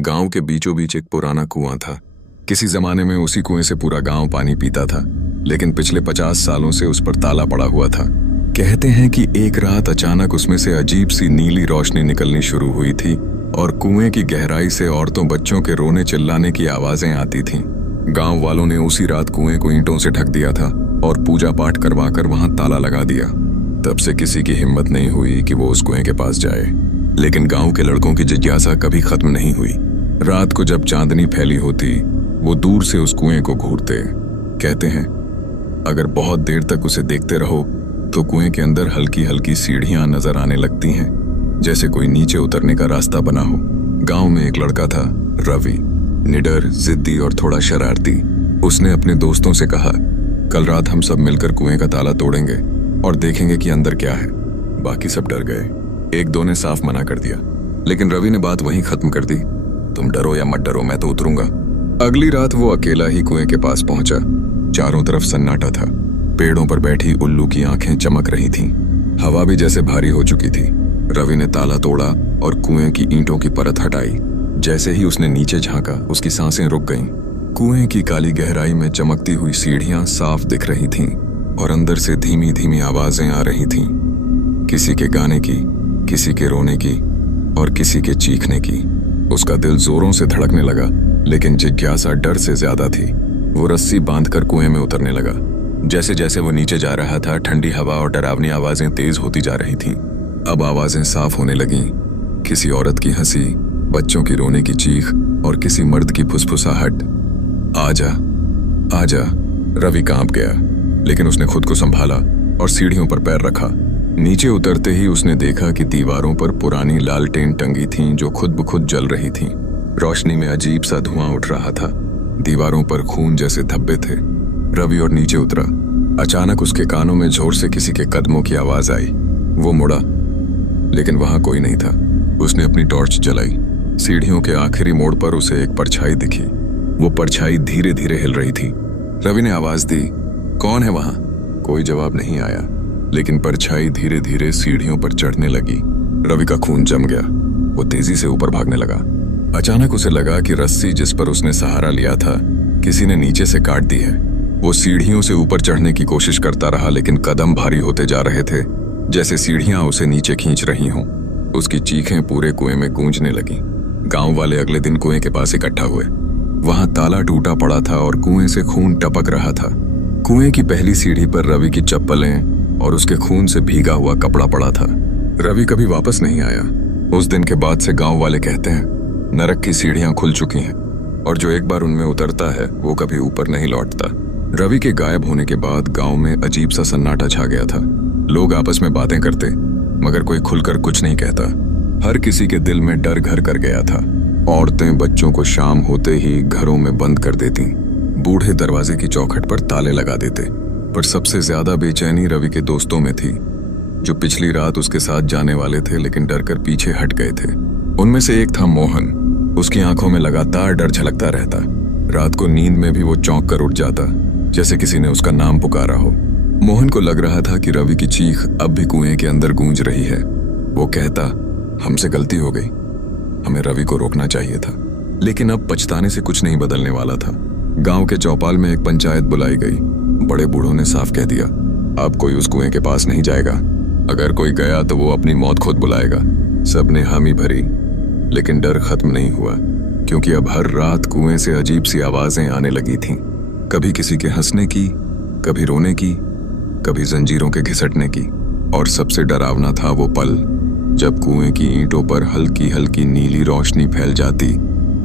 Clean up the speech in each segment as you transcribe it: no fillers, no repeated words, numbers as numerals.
गांव के बीचों बीच एक पुराना कुआं था। किसी जमाने में उसी कुएं से पूरा गांव पानी पीता था, लेकिन पिछले 50 सालों से उस पर ताला पड़ा हुआ था। कहते हैं कि एक रात अचानक उसमें से अजीब सी नीली रोशनी निकलनी शुरू हुई थी और कुएं की गहराई से औरतों बच्चों के रोने चिल्लाने की आवाजें आती थीं। गांव वालों ने उसी रात कुएं को ईंटों से ढक दिया था और पूजा पाठ करवाकर वहां ताला लगा दिया। तब से किसी की हिम्मत नहीं हुई कि वो उस कुएं के पास जाए। लेकिन गांव के लड़कों की जिज्ञासा कभी खत्म नहीं हुई। रात को जब चांदनी फैली होती, वो दूर से उस कुएं को घूरते। कहते हैं अगर बहुत देर तक उसे देखते रहो तो कुएं के अंदर हल्की हल्की सीढ़ियां नजर आने लगती हैं, जैसे कोई नीचे उतरने का रास्ता बना हो। गांव में एक लड़का था, रवि, निडर, जिद्दी और थोड़ा शरारती। उसने अपने दोस्तों से कहा, कल रात हम सब मिलकर कुएं का ताला तोड़ेंगे और देखेंगे कि अंदर क्या है। बाकी सब डर गए। एक दो ने साफ मना कर दिया, लेकिन रवि ने बात वहीं खत्म कर दी, तुम डरो या मत डरो, मैं तो उतरूंगा। अगली रात वो अकेला ही कुएं के पास पहुंचा। चारों तरफ सन्नाटा था। पेड़ों पर बैठी उल्लू की आंखें चमक रही थीं। हवा भी जैसे भारी हो चुकी थी। रवि ने ताला तोड़ा और कुएं की ईंटों की परत हटाई। जैसे ही उसने नीचे झांका, उसकी सांसें रुक गईं। कुएं की काली गहराई में चमकती हुई सीढ़ियां साफ दिख रही थीं और अंदर से धीमी धीमी आवाजें आ रही थीं, किसी के गाने की, किसी के रोने की और किसी के चीखने की। उसका दिल जोरों से धड़कने लगा, लेकिन जिज्ञासा डर से ज्यादा थी। वो रस्सी बांधकर कुएं में उतरने लगा। जैसे जैसे वो नीचे जा रहा था, ठंडी हवा और डरावनी आवाजें तेज होती जा रही थीं। अब आवाजें साफ होने लगीं, किसी औरत की हंसी, बच्चों की रोने की चीख और किसी मर्द की फुसफुसाहट। आजा आजा। रवि कांप गया, लेकिन उसने खुद को संभाला और सीढ़ियों पर पैर रखा। नीचे उतरते ही उसने देखा कि दीवारों पर पुरानी लालटेन टंगी थीं जो खुद ब खुद जल रही थीं। रोशनी में अजीब सा धुआं उठ रहा था। दीवारों पर खून जैसे धब्बे थे। रवि और नीचे उतरा। अचानक उसके कानों में जोर से किसी के कदमों की आवाज आई। वो मुड़ा, लेकिन वहां कोई नहीं था। उसने अपनी टॉर्च जलाई। सीढ़ियों के आखिरी मोड़ पर उसे एक परछाई दिखी। वो परछाई धीरे धीरे हिल रही थी। रवि ने आवाज दी, कौन है वहां? कोई जवाब नहीं आया, लेकिन परछाई धीरे धीरे सीढ़ियों पर चढ़ने लगी। रवि का खून जम गया। वो तेजी से ऊपर भागने लगा। अचानक उसे लगा कि रस्सी जिस पर उसने सहारा लिया था, किसी ने नीचे से काट दी है। वो सीढ़ियों से ऊपर चढ़ने की कोशिश करता रहा, लेकिन कदम भारी होते जा रहे थे, जैसे सीढ़ियां उसे नीचे खींच रही हों। उसकी चीखें पूरे कुएं में गूंजने लगीं। गांव वाले अगले दिन कुएं के पास इकट्ठा हुए। वहां ताला टूटा पड़ा था और कुएं से खून टपक रहा था। कुएं की पहली सीढ़ी पर रवि की चप्पलें और उसके खून से भीगा हुआ कपड़ा पड़ा था। रवि कभी वापस नहीं आया। उस दिन के बाद से गांव वाले कहते हैं, नरक की सीढ़ियां खुल चुकी हैं और जो एक बार उनमें उतरता है वो कभी ऊपर नहीं लौटता। रवि के गायब होने के बाद गांव में अजीब सा सन्नाटा छा गया था। लोग आपस में बातें करते, मगर कोई खुलकर कुछ नहीं कहता। हर किसी के दिल में डर घर कर गया था। औरतें बच्चों को शाम होते ही घरों में बंद कर देती। बूढ़े दरवाजे की चौखट पर ताले लगा देते। पर सबसे ज्यादा बेचैनी रवि के दोस्तों में थी, जो पिछली रात उसके साथ जाने वाले थे लेकिन डरकर पीछे हट गए थे। उनमें से एक था मोहन। उसकी आंखों में लगातार डर झलकता रहता। रात को नींद में भी वो चौंक कर उठ जाता, जैसे किसी ने उसका नाम पुकारा हो। मोहन को लग रहा था कि रवि की चीख अब भी कुएं के अंदर गूंज रही है। वो कहता, हमसे गलती हो गई, हमें रवि को रोकना चाहिए था। लेकिन अब पछताने से कुछ नहीं बदलने वाला था। गांव के चौपाल में एक पंचायत बुलाई गई। बड़े बूढ़ों ने साफ कह दिया, अब कोई उस कुएं के पास नहीं जाएगा। अगर कोई गया तो वो अपनी मौत खुद बुलाएगा। सबने हामी भरी, लेकिन डर खत्म नहीं हुआ, क्योंकि अब हर रात कुएं से अजीब सी आवाजें आने लगी थीं। कभी किसी के हंसने की, कभी रोने की, कभी जंजीरों के घिसटने की। और सबसे डरावना था वो पल जब कुएं की ईंटों पर हल्की हल्की नीली रोशनी फैल जाती,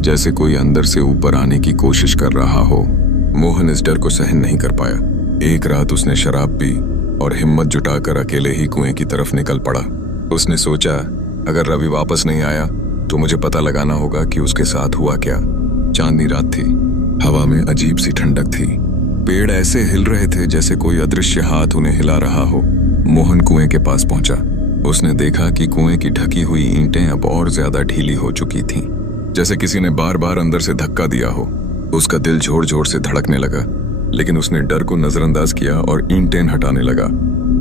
जैसे कोई अंदर से ऊपर आने की कोशिश कर रहा हो। मोहन इस डर को सहन नहीं कर पाया। एक रात उसने शराब पी और हिम्मत जुटाकर अकेले ही कुएं की तरफ निकल पड़ा। उसने सोचा, अगर रवि वापस नहीं आया तो मुझे पता लगाना होगा कि उसके साथ हुआ क्या। चांदनी रात थी। हवा में अजीब सी ठंडक थी। पेड़ ऐसे हिल रहे थे जैसे कोई अदृश्य हाथ उन्हें हिला रहा हो। मोहन कुएं के पास पहुंचा। उसने देखा कि कुएं की ढकी हुई ईंटें अब और ज्यादा ढीली हो चुकी थीं, जैसे किसी ने बार बार अंदर से धक्का दिया हो। उसका दिल जोर जोर से धड़कने लगा, लेकिन उसने डर को नजरअंदाज किया और ईंटें हटाने लगा।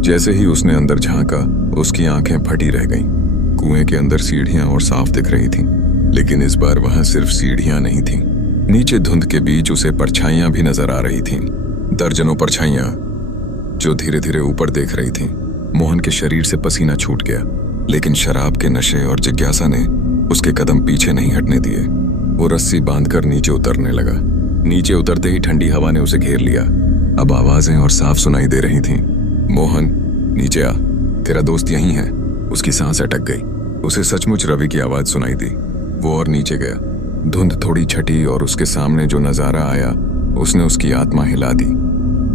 जैसे ही उसने अंदर झांका, उसकी आंखें फटी रह गईं। कुएं के अंदर सीढ़ियां और साफ दिख रही थीं। लेकिन इस बार वहां सिर्फ सीढ़ियां नहीं थीं। नीचे धुंध के बीच उसे परछाइयां भी नजर आ रही थीं। दर्जनों परछाइयां जो धीरे धीरे ऊपर देख रही थीं। मोहन के शरीर से पसीना छूट गया, लेकिन शराब के नशे और जिज्ञासा ने उसके कदम पीछे नहीं हटने दिए। वो रस्सी बांधकर नीचे उतरने लगा। नीचे उतरते ही ठंडी हवा ने उसे घेर लिया। अब आवाजें और साफ सुनाई दे रही थीं। मोहन, नीचे आ, तेरा दोस्त यहीं है। उसकी सांस अटक गई। उसे सचमुच रवि की आवाज सुनाई दी। वो और नीचे गया। धुंध थोड़ी छटी और उसके सामने जो नजारा आया उसने उसकी आत्मा हिला दी।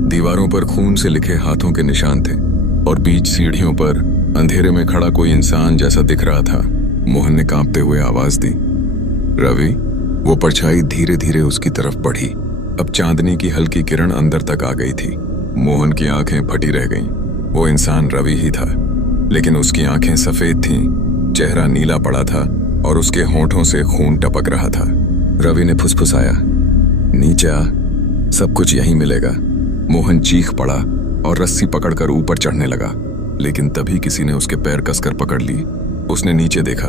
दीवारों पर खून से लिखे हाथों के निशान थे और बीच सीढ़ियों पर अंधेरे में खड़ा कोई इंसान जैसा दिख रहा था। मोहन ने कांपते हुए आवाज दी, रवि। वो परछाई धीरे धीरे उसकी तरफ बढ़ी। अब चांदनी की हल्की किरण अंदर तक आ गई थी। मोहन की आंखें फटी रह गईं। वो इंसान रवि ही था, लेकिन उसकी आंखें सफेद थीं, चेहरा नीला पड़ा था और उसके होंठों से खून टपक रहा था। रवि ने फुसफुसाया, नीचे आ, सब कुछ यहीं मिलेगा। मोहन चीख पड़ा और रस्सी पकड़कर ऊपर चढ़ने लगा, लेकिन तभी किसी ने उसके पैर कसकर पकड़ ली। उसने नीचे देखा।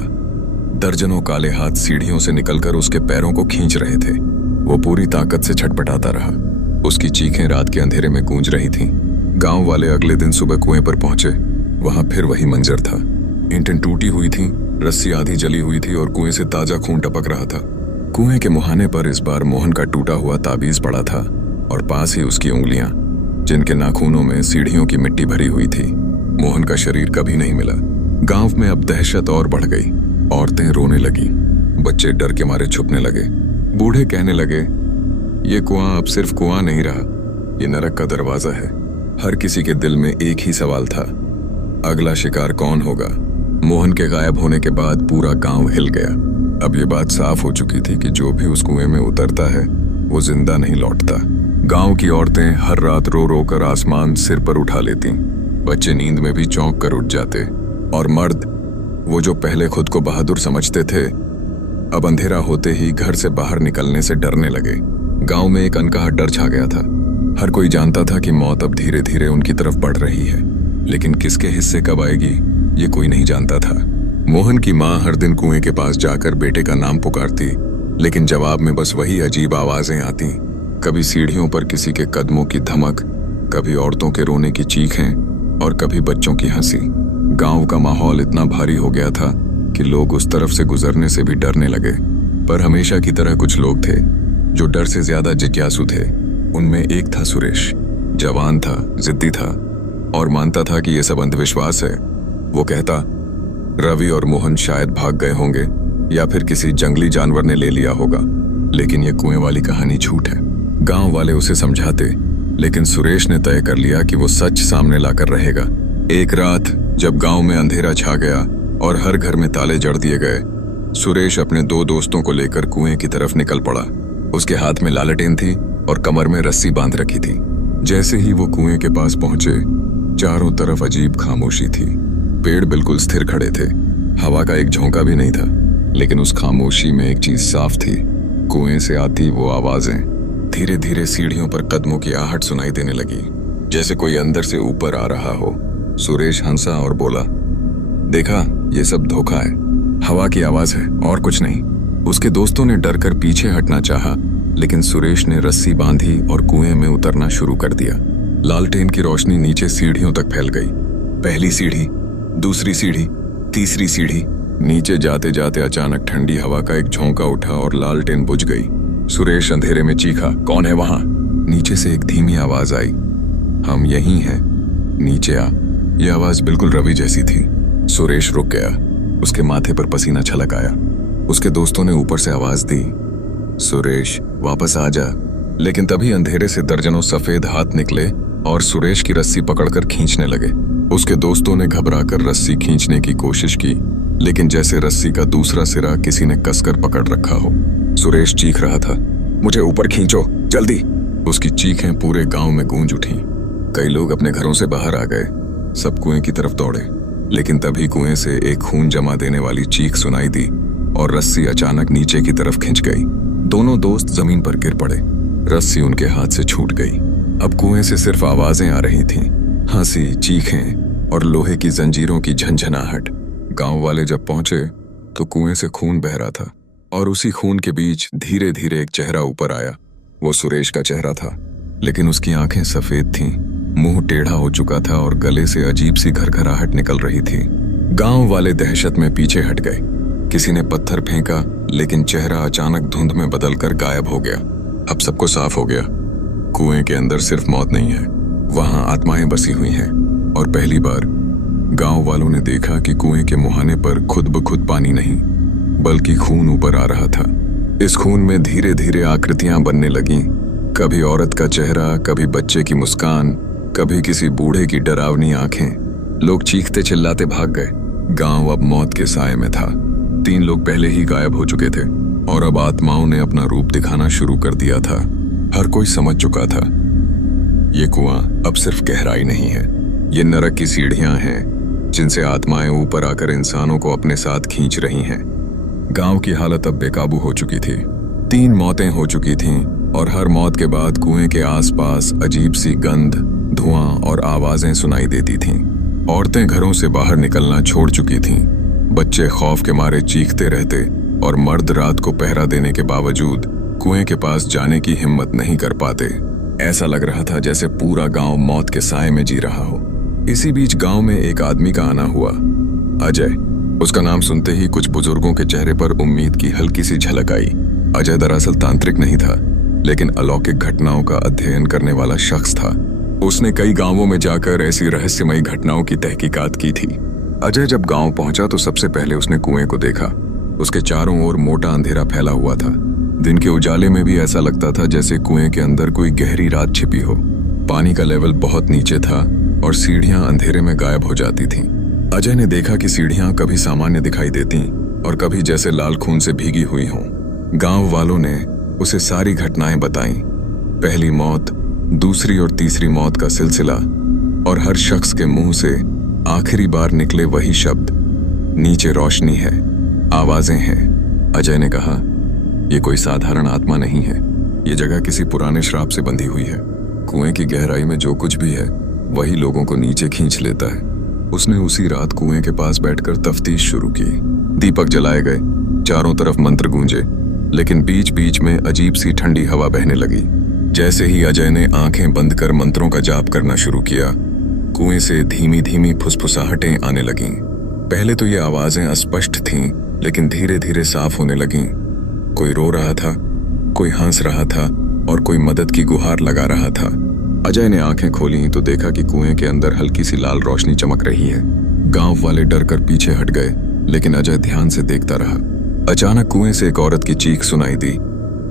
दर्जनों काले हाथ सीढ़ियों से निकलकर उसके पैरों को खींच रहे थे। वो पूरी ताकत से छटपटाता रहा। उसकी चीखें रात के अंधेरे में गूंज रही थीं। गांव वाले अगले दिन सुबह कुएं पर पहुंचे। वहां फिर वही मंजर था। ईंटें टूटी हुई थीं, रस्सी आधी जली हुई थी और कुएं से ताजा खून टपक रहा था। कुएं के मुहाने पर इस बार मोहन का टूटा हुआ ताबीज पड़ा था और पास ही उसकी उंगलियां, जिनके नाखूनों में सीढ़ियों की मिट्टी भरी हुई थी। मोहन का शरीर कभी नहीं मिला। गांव में अब दहशत और बढ़ गई। औरतें रोने लगी, बच्चे डर के मारे छुपने लगे। बूढ़े कहने लगे, ये कुआं अब सिर्फ कुआं नहीं रहा, ये नरक का दरवाजा है। हर किसी के दिल में एक ही सवाल था, अगला शिकार कौन होगा? मोहन के गायब होने के बाद पूरा गांव हिल गया। अब ये बात साफ हो चुकी थी कि जो भी उस कुएं में उतरता है वो जिंदा नहीं लौटता। गांव की औरतें हर रात रो रो कर आसमान सिर पर उठा लेती। बच्चे नींद में भी चौंक कर उठ जाते और मर्द, वो जो पहले खुद को बहादुर समझते थे, अब अंधेरा होते ही घर से बाहर निकलने से डरने लगे। गांव में एक अनकहा डर छा गया था। हर कोई जानता था कि मौत अब धीरे धीरे उनकी तरफ बढ़ रही है, लेकिन किसके हिस्से कब आएगी ये कोई नहीं जानता था। मोहन की माँ हर दिन कुएं के पास जाकर बेटे का नाम पुकारती, लेकिन जवाब में बस वही अजीब आवाजें आती। कभी सीढ़ियों पर किसी के कदमों की धमक, कभी औरतों के रोने की चीखें और कभी बच्चों की हंसी। गांव का माहौल इतना भारी हो गया था कि लोग उस तरफ से गुजरने से भी डरने लगे। पर हमेशा की तरह कुछ लोग थे जो डर से ज्यादा जिज्ञासु थे। उनमें एक था सुरेश। जवान था, जिद्दी था और मानता था कि यह सब अंधविश्वास है। वो कहता, रवि और मोहन शायद भाग गए होंगे या फिर किसी जंगली जानवर ने ले लिया होगा, लेकिन यह कुएं वाली कहानी झूठ है। गांव वाले उसे समझाते, लेकिन सुरेश ने तय कर लिया कि वो सच सामने लाकर रहेगा। एक रात जब गांव में अंधेरा छा गया और हर घर में ताले जड़ दिए गए, सुरेश अपने दो दोस्तों को लेकर कुएं की तरफ निकल पड़ा। उसके हाथ में लालटेन थी और कमर में रस्सी बांध रखी थी। जैसे ही वो कुएं के पास पहुंचे, चारों तरफ अजीब खामोशी थी। पेड़ बिल्कुल स्थिर खड़े थे, हवा का एक झोंका भी नहीं था, लेकिन उस खामोशी में एक चीज साफ थी। कुएं से आती वो आवाजें। धीरे धीरे सीढ़ियों पर कदमों की आहट सुनाई देने लगी, जैसे कोई अंदर से ऊपर आ रहा हो। सुरेश हंसा और बोला, देखा, ये सब धोखा है, हवा की आवाज है और कुछ नहीं। उसके दोस्तों ने डर कर पीछे हटना चाहा, लेकिन सुरेश ने रस्सी बांधी और कुएं में उतरना शुरू कर दिया। लालटेन की रोशनी नीचे सीढ़ियों तक फैल गई। पहली सीढ़ी, दूसरी सीढ़ी, तीसरी सीढ़ी। नीचे जाते जाते अचानक ठंडी हवा का एक झोंका उठा और लालटेन बुझ गई। सुरेश अंधेरे में चीखा, कौन है वहां? नीचे से एक धीमी आवाज आई, हम यहीं हैं, नीचे आ। यह आवाज बिल्कुल रवि जैसी थी। सुरेश रुक गया। उसके माथे पर पसीना छलक आया। उसके दोस्तों ने ऊपर से आवाज दी, सुरेश वापस आ जा। लेकिन तभी अंधेरे से दर्जनों सफेद हाथ निकले और सुरेश की रस्सी पकड़कर खींचने लगे। उसके दोस्तों ने घबराकर रस्सी खींचने की कोशिश की, लेकिन जैसे रस्सी का दूसरा सिरा किसी ने कसकर पकड़ रखा हो। सुरेश चीख रहा था, मुझे ऊपर खींचो, जल्दी। उसकी चीखें पूरे गांव में गूंज उठीं। कई लोग अपने घरों से बाहर आ गए। सब कुएं की तरफ दौड़े, लेकिन तभी कुएं से एक खून जमा देने वाली चीख सुनाई दी और रस्सी अचानक नीचे की तरफ खिंच गई। दोनों दोस्त जमीन पर गिर पड़े। रस्सी उनके हाथ से छूट गई। अब कुएं से सिर्फ आवाजें आ रही थीं, हंसी, चीखें और लोहे की जंजीरों की झंझनाहट। गांव वाले जब पहुंचे तो कुएं से खून बह रहा था। और उसी खून के बीच धीरे धीरे एक चेहरा ऊपर आया। वो सुरेश का चेहरा था, लेकिन उसकी आंखें सफेद थीं, मुंह टेढ़ा हो चुका था और गले से अजीब सी घरघराहट निकल रही थी। गांव वाले दहशत में पीछे हट गए। किसी ने पत्थर फेंका, लेकिन चेहरा अचानक धुंध में बदलकर गायब हो गया। अब सबको साफ हो गया, कुएं के अंदर सिर्फ मौत नहीं है, वहां आत्माएं बसी हुई हैं। और पहली बार गांव वालों ने देखा कि कुएं के मुहाने पर खुद ब खुद पानी नहीं, बल्कि खून ऊपर आ रहा था। इस खून में धीरे धीरे आकृतियां बनने लगीं, कभी औरत का चेहरा, कभी बच्चे की मुस्कान, कभी किसी बूढ़े की डरावनी आंखें। लोग चीखते चिल्लाते भाग गए। गांव अब मौत के साए में था। 3 लोग पहले ही गायब हो चुके थे और अब आत्माओं ने अपना रूप दिखाना शुरू कर दिया था। हर कोई समझ चुका था, ये कुआं अब सिर्फ गहराई नहीं है, ये नरक की सीढ़ियां हैं जिनसे आत्माएं ऊपर आकर इंसानों को अपने साथ खींच रही हैं। गांव की हालत अब बेकाबू हो चुकी थी। 3 मौतें हो चुकी थीं और हर मौत के बाद कुएं के आसपास अजीब सी गंध, धुआं और आवाजें सुनाई देती थीं। औरतें घरों से बाहर निकलना छोड़ चुकी थीं, बच्चे खौफ के मारे चीखते रहते और मर्द रात को पहरा देने के बावजूद कुएं के पास जाने की हिम्मत नहीं कर पाते। ऐसा लग रहा था जैसे पूरा गांव मौत के साए में जी रहा हो। इसी बीच गांव में एक आदमी का आना हुआ, अजय। उसका नाम सुनते ही कुछ बुजुर्गों के चेहरे पर उम्मीद की हल्की सी झलक आई। अजय दरअसल तांत्रिक नहीं था, लेकिन अलौकिक घटनाओं का अध्ययन करने वाला शख्स था। उसने कई गांवों में जाकर ऐसी रहस्यमयी घटनाओं की तहकीकात की थी। अजय जब गांव पहुंचा तो सबसे पहले उसने कुएं को देखा। उसके चारों ओर मोटा अंधेरा फैला हुआ था। दिन के उजाले में भी ऐसा लगता था जैसे कुएं के अंदर कोई गहरी रात छिपी हो। पानी का लेवल बहुत नीचे था और सीढ़ियां अंधेरे में गायब हो जाती थीं। अजय ने देखा कि सीढ़ियां कभी सामान्य दिखाई देती और कभी जैसे लाल खून से भीगी हुई हों। गांव वालों ने उसे सारी घटनाएं बताईं, पहली मौत, दूसरी और तीसरी मौत का सिलसिला, और हर शख्स के मुंह से आखिरी बार निकले वही शब्द, नीचे रोशनी है, आवाजें हैं। अजय ने कहा, यह कोई साधारण आत्मा नहीं है, ये जगह किसी पुराने श्राप से बंधी हुई है। कुएं की गहराई में जो कुछ भी है वही लोगों को नीचे खींच लेता है। उसने उसी रात कुएं के पास बैठकर तफ्तीश शुरू की। दीपक जलाए गए, चारों तरफ मंत्र गूंजे, लेकिन बीच बीच में अजीब सी ठंडी हवा बहने लगी। जैसे ही अजय ने आंखें बंद कर मंत्रों का जाप करना शुरू किया, कुएं से धीमी धीमी फुसफुसाहटें आने लगीं। पहले तो ये आवाजें अस्पष्ट थीं, लेकिन धीरे धीरे साफ होने लगीं। कोई रो रहा था, कोई हंस रहा था और कोई मदद की गुहार लगा रहा था। अजय ने आंखें खोली तो देखा कि कुएं के अंदर हल्की सी लाल रोशनी चमक रही है। गांव वाले डर कर पीछे हट गए, लेकिन अजय ध्यान से देखता रहा। अचानक कुएं से एक औरत की चीख सुनाई दी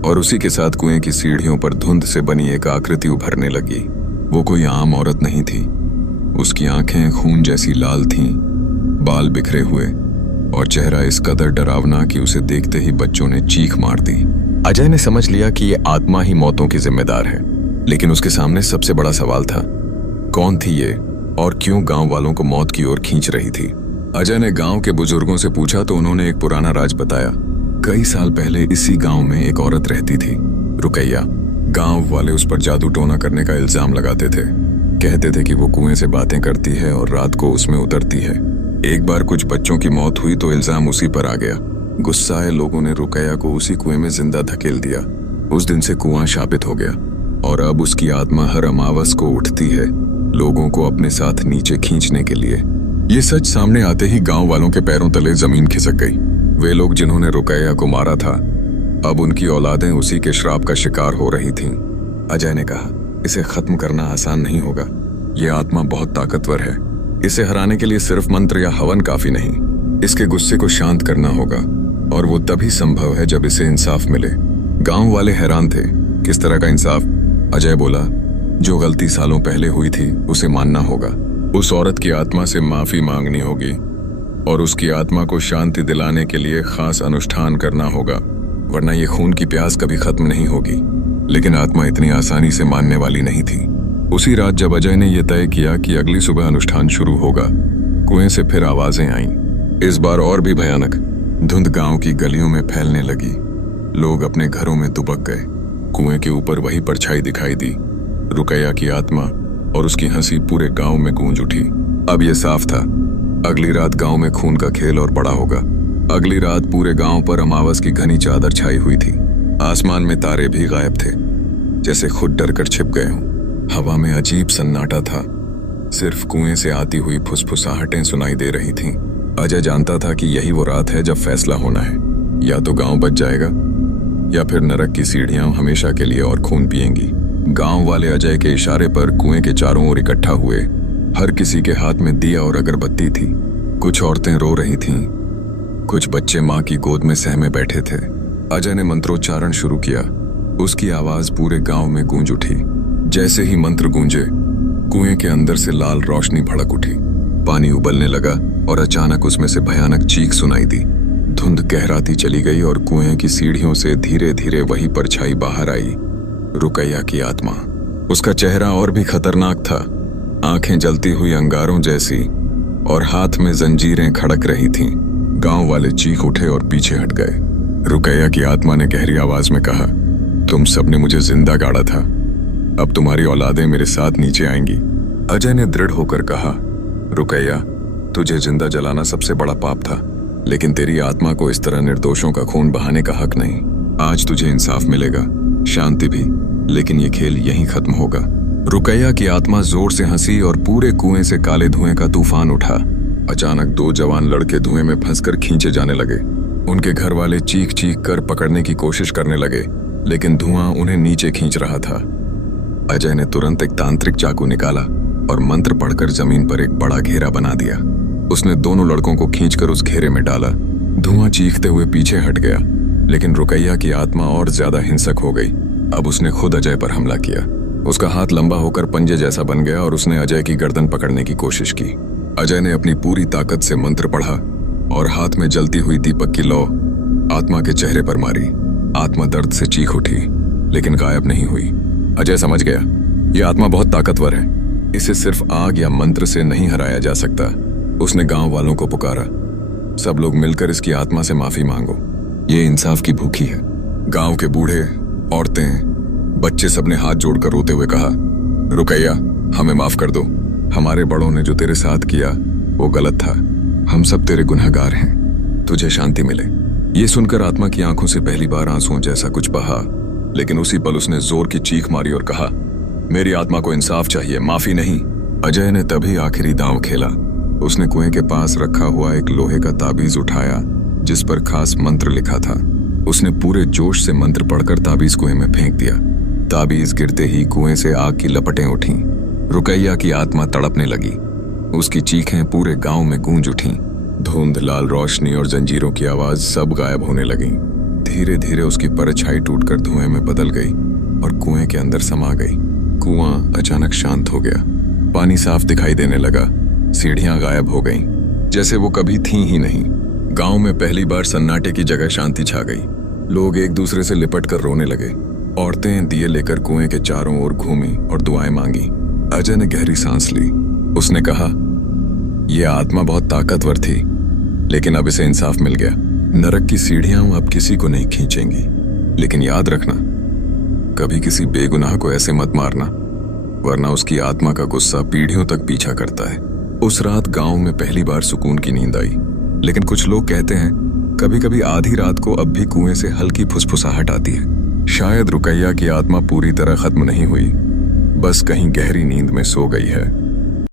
और उसी के साथ कुएं की सीढ़ियों पर धुंध से बनी एक आकृति उभरने लगी। वो कोई आम औरत नहीं थी। उसकी आंखें खून जैसी लाल थीं, बाल बिखरे हुए और चेहरा इस कदर डरावना कि उसे देखते ही बच्चों ने चीख मार दी। अजय ने समझ लिया कि ये आत्मा ही मौतों की जिम्मेदार है, लेकिन उसके सामने सबसे बड़ा सवाल था, कौन थी ये और क्यों गांव वालों को मौत की ओर खींच रही थी। अजय ने गांव के बुजुर्गों से पूछा तो उन्होंने एक पुराना राज बताया। कई साल पहले इसी गांव में एक औरत रहती थी, रुकैया। गांव वाले उस पर जादू टोना करने का इल्जाम लगाते थे। कहते थे कि वो कुएं से बातें करती है और रात को उसमें उतरती है। एक बार कुछ बच्चों की मौत हुई तो इल्जाम उसी पर आ गया। गुस्साए लोगों ने रुकैया को उसी कुएं में जिंदा धकेल दिया। उस दिन से कुआं शापित हो गया और अब उसकी आत्मा हर अमावस को उठती है, लोगों को अपने साथ नीचे खींचने के लिए। ये सच सामने आते ही गांव वालों के पैरों तले जमीन खिसक गई। वे लोग जिन्होंने रुकैया को मारा था, अब उनकी औलादें उसी के श्राप का शिकार हो रही थीं। अजय ने कहा, इसे खत्म करना आसान नहीं होगा। ये आत्मा बहुत ताकतवर है। इसे हराने के लिए सिर्फ मंत्र या हवन काफी नहीं। इसके गुस्से को शांत करना होगा और वो तभी संभव है जब इसे इंसाफ मिले। गांव वाले हैरान थे, किस तरह का इंसाफ? अजय बोला, जो गलती सालों पहले हुई थी उसे मानना होगा। उस औरत की आत्मा से माफी मांगनी होगी और उसकी आत्मा को शांति दिलाने के लिए खास अनुष्ठान करना होगा, वरना ये खून की प्यास कभी खत्म नहीं होगी। लेकिन आत्मा इतनी आसानी से मानने वाली नहीं थी। उसी रात जब अजय ने यह तय किया कि अगली सुबह अनुष्ठान शुरू होगा, कुएं से फिर आवाजें आईं। इस बार और भी भयानक। धुंध गांव की गलियों में फैलने लगी। लोग अपने घरों में दुबक गए। कुएं के ऊपर वही परछाई दिखाई दी, रुकैया की आत्मा, और उसकी हंसी पूरे गांव में गूंज उठी। अब यह साफ था, अगली रात गांव में खून का खेल और बड़ा होगा। अगली रात पूरे गांव पर अमावस की घनी चादर छाई हुई थी। आसमान में तारे भी गायब थे, जैसे खुद डरकर छिप गए हों। हवा में अजीब सन्नाटा था, सिर्फ कुएं से आती हुई फुसफुसाहटें सुनाई दे रही थीं। अजय जानता था कि यही वो रात है जब फैसला होना है, या तो गांव बच जाएगा या फिर नरक की सीढ़ियां हमेशा के लिए और खून पिएंगी। गांव वाले अजय के इशारे पर कुएं के चारों ओर इकट्ठा हुए। हर किसी के हाथ में दिया और अगरबत्ती थी। कुछ औरतें रो रही थीं, कुछ बच्चे मां की गोद में सहमे बैठे थे। अजय ने मंत्रोच्चारण शुरू किया। उसकी आवाज पूरे गांव में गूंज उठी। जैसे ही मंत्र गूंजे, कुएं के अंदर से लाल रोशनी भड़क उठी। पानी उबलने लगा और अचानक उसमें से भयानक चीख सुनाई दी। धुंध गहराती चली गई और कुएं की सीढ़ियों से धीरे धीरे वही परछाई बाहर आई, रुकैया की आत्मा। उसका चेहरा और भी खतरनाक था, आंखें जलती हुई अंगारों जैसी और हाथ में जंजीरें खड़क रही थीं। गांव वाले चीख उठे और पीछे हट गए। रुकैया की आत्मा ने गहरी आवाज में कहा, तुम सबने मुझे जिंदा गाड़ा था, अब तुम्हारी औलादें मेरे साथ नीचे आएंगी। अजय ने दृढ़ होकर कहा, रुकैया, तुझे जिंदा जलाना सबसे बड़ा पाप था, लेकिन तेरी आत्मा को इस तरह निर्दोषों का खून बहाने का हक नहीं। आज तुझे इंसाफ मिलेगा, शांति भी, लेकिन ये खेल यहीं खत्म होगा। रुकैया की आत्मा जोर से हंसी और पूरे कुएं से काले धुएं का तूफान उठा। अचानक दो जवान लड़के धुएं में फंसकर खींचे जाने लगे। उनके घर वाले चीख चीख कर पकड़ने की कोशिश करने लगे, लेकिन धुआं उन्हें नीचे खींच रहा था। अजय ने तुरंत एक तांत्रिक चाकू निकाला और मंत्र पढ़कर जमीन पर एक बड़ा घेरा बना दिया। उसने दोनों लड़कों को खींचकर उस घेरे में डाला। धुआं चीखते हुए पीछे हट गया, लेकिन रुकैया की आत्मा और ज्यादा हिंसक हो गई। अब उसने खुद अजय पर हमला किया। उसका हाथ लंबा होकर पंजे जैसा बन गया और उसने अजय की गर्दन पकड़ने की कोशिश की। अजय ने अपनी पूरी ताकत से मंत्र पढ़ा और हाथ में जलती हुई दीपक की लौ आत्मा के चेहरे पर मारी। आत्मा दर्द से चीख उठी, लेकिन गायब नहीं हुई। अजय समझ गया, यह आत्मा बहुत ताकतवर है, इसे सिर्फ आग या मंत्र से नहीं हराया जा सकता। उसने गांव वालों को पुकारा, सब लोग मिलकर इसकी आत्मा से माफी मांगो, ये इंसाफ की भूखी है। गांव के बूढ़े, औरतें, बच्चे सबने हाथ जोड़कर रोते हुए कहा, रुकैया, हमें माफ कर दो, हमारे बड़ों ने जो तेरे साथ किया वो गलत था, हम सब तेरे गुनहगार हैं, तुझे शांति मिले। ये सुनकर आत्मा की आंखों से पहली बार आंसुओं जैसा कुछ बहा, लेकिन उसी पल उसने जोर की चीख मारी और कहा, मेरी आत्मा को इंसाफ चाहिए, माफी नहीं। अजय ने तभी आखिरी दांव खेला। उसने कुएं के पास रखा हुआ एक लोहे का ताबीज उठाया जिस पर खास मंत्र लिखा था। उसने पूरे जोश से मंत्र पढ़कर ताबीज कुएं में फेंक दिया। ताबीज गिरते ही कुएं से आग की लपटें उठीं। रुकैया की आत्मा तड़पने लगी। उसकी चीखें पूरे गांव में गूंज उठीं। धुंध, लाल रोशनी और जंजीरों की आवाज सब गायब होने लगी। धीरे धीरे उसकी परछाई टूटकर धुएं में बदल गई और कुएं के अंदर समा गई। कुआं अचानक शांत हो गया। पानी साफ दिखाई देने लगा। सीढ़ियां गायब हो गईं, जैसे वो कभी थीं ही नहीं। गांव में पहली बार सन्नाटे की जगह शांति छा गई। लोग एक दूसरे से लिपट कर रोने लगे। औरतें दिए लेकर कुएं के चारों ओर घूमी और दुआएं मांगी। अजय ने गहरी सांस ली। उसने कहा, यह आत्मा बहुत ताकतवर थी, लेकिन अब इसे इंसाफ मिल गया। नरक की सीढ़ियां अब किसी को नहीं खींचेंगी, लेकिन याद रखना, कभी किसी बेगुनाह को ऐसे मत मारना, वरना उसकी आत्मा का गुस्सा पीढ़ियों तक पीछा करता है। उस रात गांव में पहली बार सुकून की नींद आई, लेकिन कुछ लोग कहते हैं कभी कभी आधी रात को अब भी कुएं से हल्की फुसफुसाहट आती है। शायद रुकैया की आत्मा पूरी तरह खत्म नहीं हुई, बस कहीं गहरी नींद में सो गई है।